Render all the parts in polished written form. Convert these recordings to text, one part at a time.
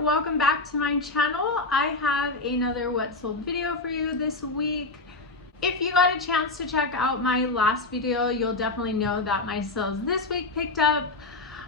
welcome back to my channel. I have another what sold video for you this week. If you got a chance to check out my last video, you'll definitely know that my sales this week picked up.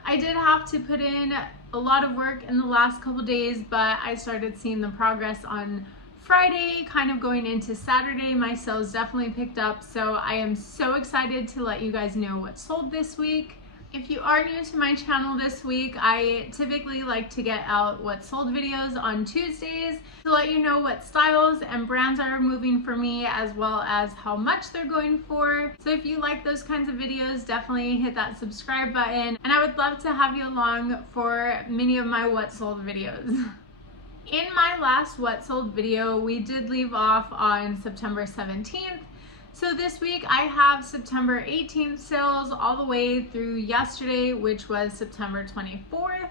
I did have to put in a lot of work in the last couple days, but I started seeing the progress on Friday, kind of going into Saturday. My sales definitely picked up, so I am so excited to let you guys know what sold this week. If you are new to my channel this week, I typically like to get out what sold videos on Tuesdays to let you know what styles and brands are moving for me, as well as how much they're going for. So if you like those kinds of videos, definitely hit that subscribe button, and I would love to have you along for many of my what sold videos. In my last what sold video, we did leave off on September 17th. So this week I have September 18th sales all the way through yesterday, which was September 24th.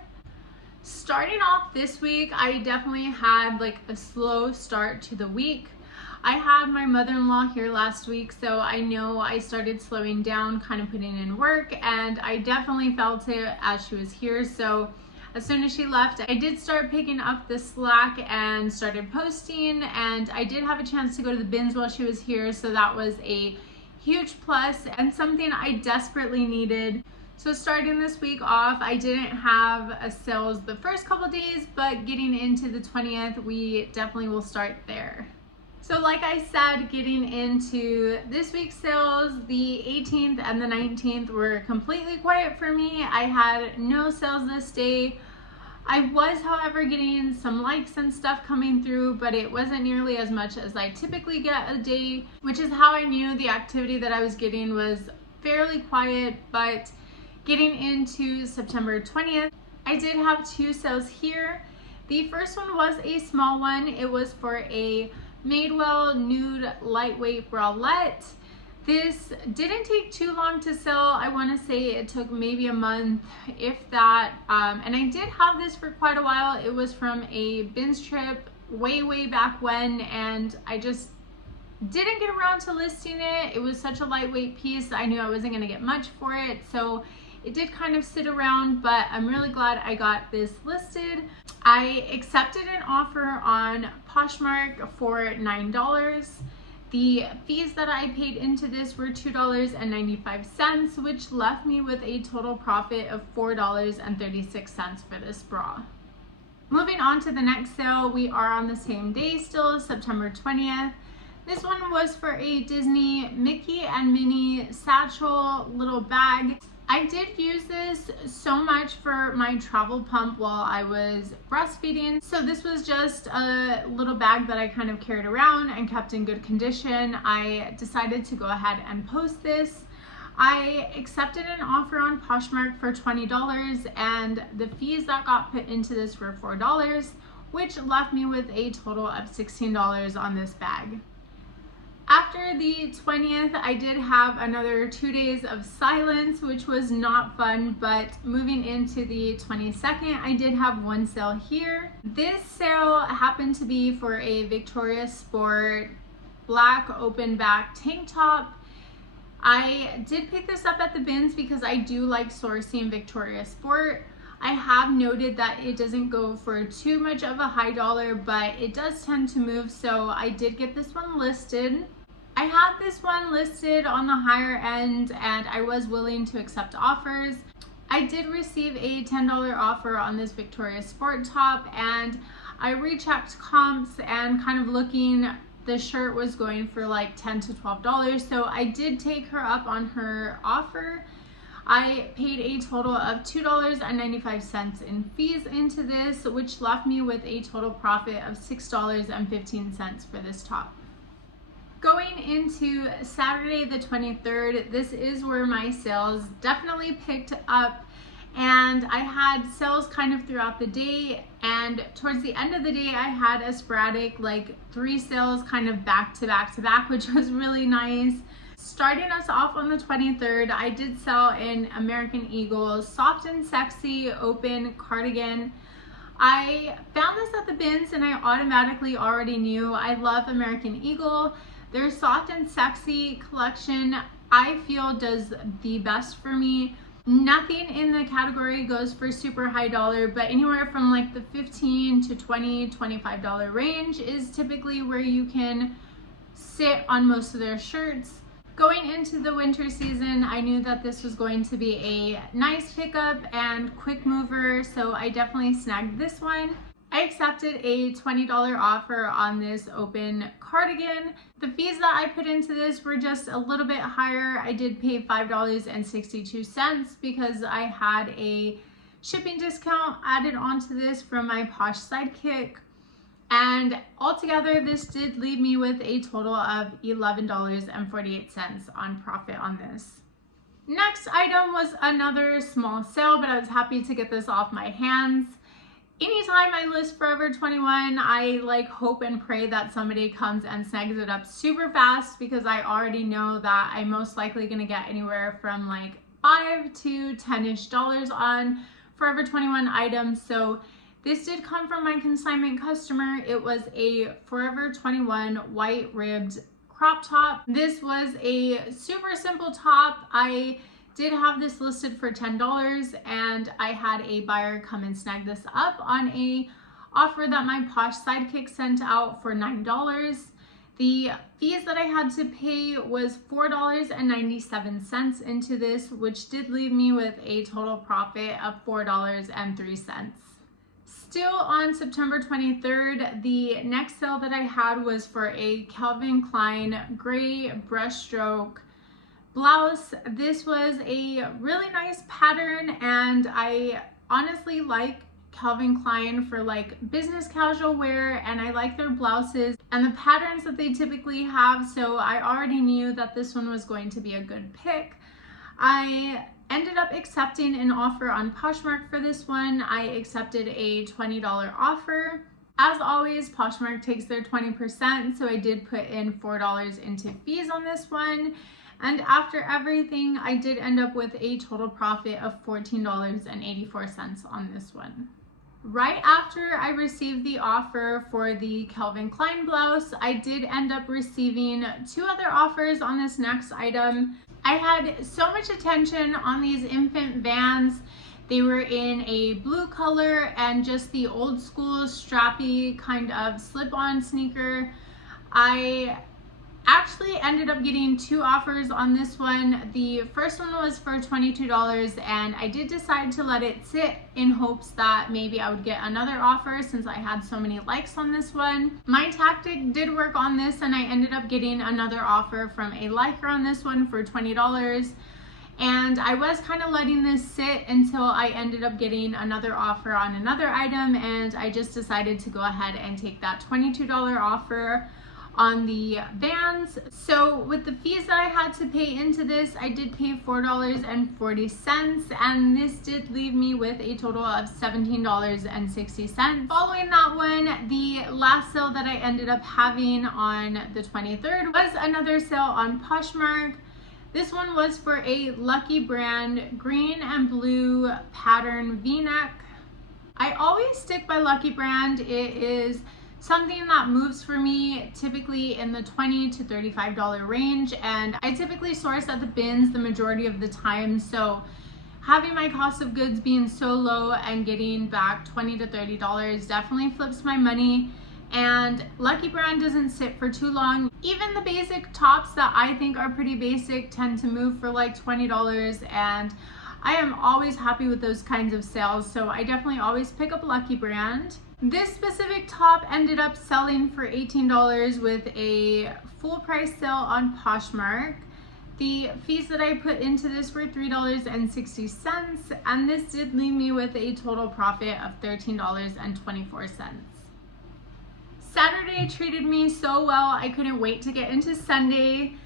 Starting off this week, I definitely had like a slow start to the week. I had my mother-in-law here last week, so I know I started slowing down, kind of putting in work, and I definitely felt it as she was here. So as soon as she left, I did start picking up the slack and started posting, and I did have a chance to go to the bins while she was here, so that was a huge plus and something I desperately needed. So starting this week off, I didn't have a sales the first couple days, but getting into the 20th, we definitely will start there. So like I said, getting into this week's sales, the 18th and the 19th were completely quiet for me. I had no sales this day. I was, however, getting some likes and stuff coming through, but it wasn't nearly as much as I typically get a day, which is how I knew the activity that I was getting was fairly quiet. But getting into September 20th, I did have two sales here. The first one was a small one. It was for a Madewell nude lightweight bralette. This didn't take too long to sell. I want to say it took maybe a month, if that. And I did have this for quite a while. It was from a bins trip way back when, and I just didn't get around to listing it. It was such a lightweight piece. I knew I wasn't going to get much for it, so it did kind of sit around, but I'm really glad I got this listed. I accepted an offer on Poshmark for $9. The fees that I paid into this were $2.95, which left me with a total profit of $4.36 for this bra. Moving on to the next sale, we are on the same day still, September 20th. This one was for a Disney Mickey and Minnie satchel little bag. I did use this so much for my travel pump while I was breastfeeding. So this was just a little bag that I kind of carried around and kept in good condition. I decided to go ahead and post this. I accepted an offer on Poshmark for $20, and the fees that got put into this were $4, which left me with a total of $16 on this bag. After the 20th, I did have another 2 days of silence, which was not fun, but moving into the 22nd, I did have one sale here. This sale happened to be for a Victoria's Sport black open back tank top. I did pick this up at the bins because I do like sourcing Victoria's Sport. I have noted that it doesn't go for too much of a high dollar, but it does tend to move, so I did get this one listed. I had this one listed on the higher end, and I was willing to accept offers. I did receive a $10 offer on this Victoria's Sport top, and I rechecked comps, and kind of looking, the shirt was going for like $10 to $12, so I did take her up on her offer. I paid a total of $2.95 in fees into this, which left me with a total profit of $6.15 for this top. Going into Saturday the 23rd, this is where my sales definitely picked up, and I had sales kind of throughout the day, and towards the end of the day I had a sporadic like 3 sales kind of back to back, which was really nice. Starting us off on the 23rd, I did sell an American Eagle soft and sexy open cardigan. I found this at the bins, and I automatically already knew I love American Eagle. Their soft and sexy collection, I feel, does the best for me. Nothing in the category goes for super high dollar, but anywhere from like the $15 to $20, $25 range is typically where you can sit on most of their shirts. Going into the winter season, I knew that this was going to be a nice pickup and quick mover, so I definitely snagged this one. I accepted a $20 offer on this open cardigan. The fees that I put into this were just a little bit higher. I did pay $5.62 because I had a shipping discount added onto this from my Posh sidekick. And altogether, this did leave me with a total of $11.48 on profit on this. Next item was another small sale, but I was happy to get this off my hands. Anytime I list Forever 21, I hope and pray that somebody comes and snags it up super fast, because I already know that I'm most likely gonna get anywhere from $5 to $10-ish on Forever 21 items. So this did come from my consignment customer. It was a Forever 21 white ribbed crop top. This was a super simple top. I did have this listed for $10, and I had a buyer come and snag this up on a offer that my Posh sidekick sent out for $9. The fees that I had to pay was $4.97 into this, which did leave me with a total profit of $4.03. Still on September 23rd, the next sale that I had was for a Calvin Klein gray brushstroke blouse. This was a really nice pattern, and I honestly like Calvin Klein for business casual wear, and I like their blouses and the patterns that they typically have, so I already knew that this one was going to be a good pick. I ended up accepting an offer on Poshmark for this one. I accepted a $20 offer. As always, Poshmark takes their 20%, so I did put in $4 into fees on this one. And after everything, I did end up with a total profit of $14.84 on this one. Right after I received the offer for the Calvin Klein blouse, I did end up receiving 2 other offers on this next item. I had so much attention on these infant Vans. They were in a blue color and just the old school strappy kind of slip-on sneaker. I actually ended up getting 2 offers on this one. The first one was for $22, and I did decide to let it sit in hopes that maybe I would get another offer since I had so many likes on this one. My tactic did work on this, and I ended up getting another offer from a liker on this one for $20. And I was kind of letting this sit until I ended up getting another offer on another item, and I just decided to go ahead and take that $22 offer on the Vans. So with the fees that I had to pay into this, I did pay $4.40, and this did leave me with a total of $17.60. Following that one, the last sale that I ended up having on the 23rd was another sale on Poshmark. This one was for a Lucky Brand green and blue pattern V-neck. I always stick by Lucky Brand. It is something that moves for me typically in the $20 to $35 range, and I typically source at the bins the majority of the time, so having my cost of goods being so low and getting back $20 to $30 definitely flips my money. And Lucky Brand doesn't sit for too long. Even the basic tops that I think are pretty basic tend to move for $20, and I am always happy with those kinds of sales, so I definitely always pick up Lucky Brand. This specific top ended up selling for $18 with a full price sale on Poshmark. The fees that I put into this were $3.60, and this did leave me with a total profit of $13.24. Saturday treated me so well, I couldn't wait to get into Sunday.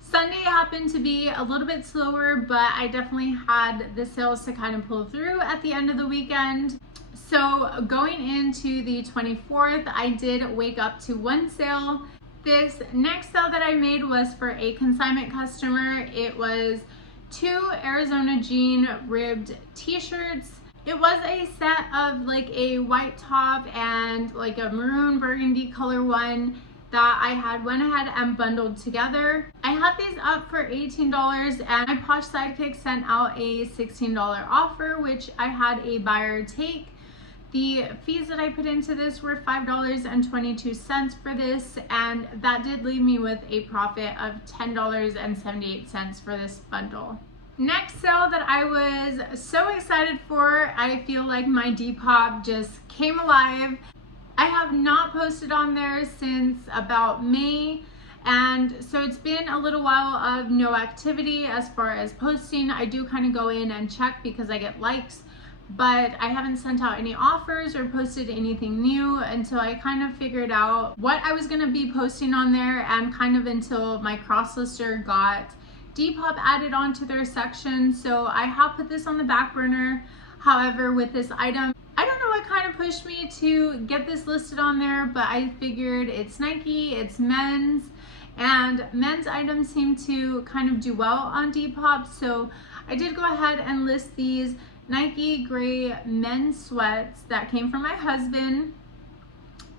Sunday happened to be a little bit slower, but I definitely had the sales to kind of pull through at the end of the weekend. So going into the 24th, I did wake up to one sale. This next sale that I made was for a consignment customer. It was 2 Arizona jean ribbed t-shirts. It was a set of a white top and a maroon burgundy color one. that I had went ahead and bundled together. I had these up for $18 and my Posh Sidekick sent out a $16 offer, which I had a buyer take. The fees that I put into this were $5.22 for this, and that did leave me with a profit of $10.78 for this bundle. Next sale that I was so excited for, I feel like my Depop just came alive. I have not posted on there since about May, and so it's been a little while of no activity as far as posting. I do kind of go in and check because I get likes, but I haven't sent out any offers or posted anything new until I kind of figured out what I was going to be posting on there, and kind of until my cross lister got Depop added onto their section. So I have put this on the back burner. However, with this item, I don't know what kind of pushed me to get this listed on there, but I figured it's Nike, it's men's, and men's items seem to kind of do well on Depop. So I did go ahead and list these Nike gray men's sweats that came from my husband.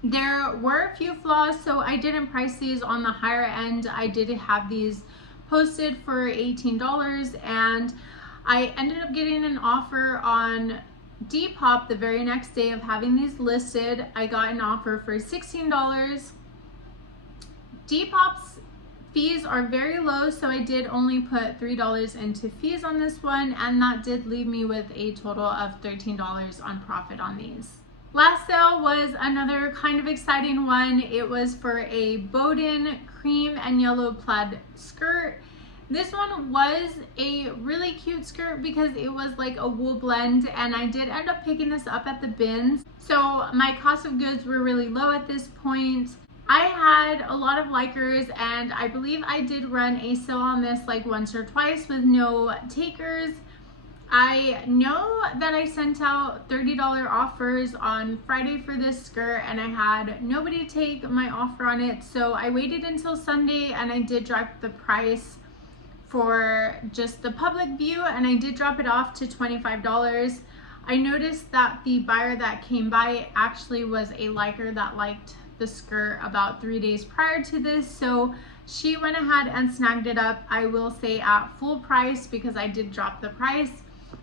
There were a few flaws, so I didn't price these on the higher end. I did have these posted for $18, and I ended up getting an offer on Depop the very next day of having these listed. I got an offer for $16. Depop's fees are very low, so I did only put $3 into fees on this one, and that did leave me with a total of $13 on profit on these. Last sale was another kind of exciting one. It was for a Bowden cream and yellow plaid skirt. This one was a really cute skirt because it was like a wool blend, and I did end up picking this up at the bins. So my cost of goods were really low at this point. I had a lot of likers, and I believe I did run a sale on this like once or twice with no takers. I know that I sent out $30 offers on Friday for this skirt, and I had nobody take my offer on it. So I waited until Sunday, and I did drop the price for just the public view, and I did drop it off to $25. I noticed that the buyer that came by actually was a liker that liked the skirt about 3 days prior to this, so she went ahead and snagged it up, I will say at full price, because I did drop the price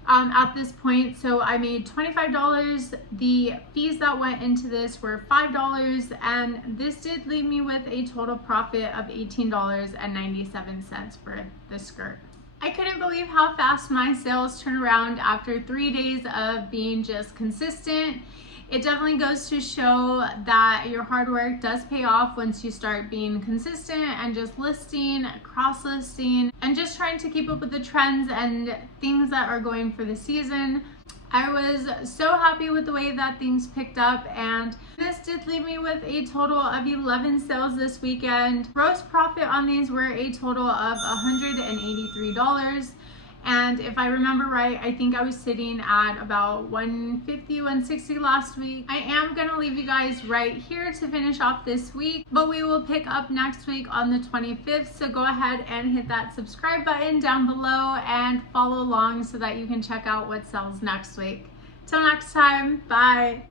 at this point. So I made $25. The fees that went into this were $5, and this did leave me with a total profit of $18.97 for the skirt. I couldn't believe how fast my sales turn around after 3 days of being just consistent. It definitely goes to show that your hard work does pay off once you start being consistent and just listing, cross-listing, and just trying to keep up with the trends and things that are going for the season. I was so happy with the way that things picked up, and this did leave me with a total of 11 sales this weekend. Gross profit on these were a total of $183. And if I remember right, I think I was sitting at about 150, 160 last week. I am gonna leave you guys right here to finish off this week, but we will pick up next week on the 25th. So go ahead and hit that subscribe button down below and follow along so that you can check out what sells next week. Till next time, bye.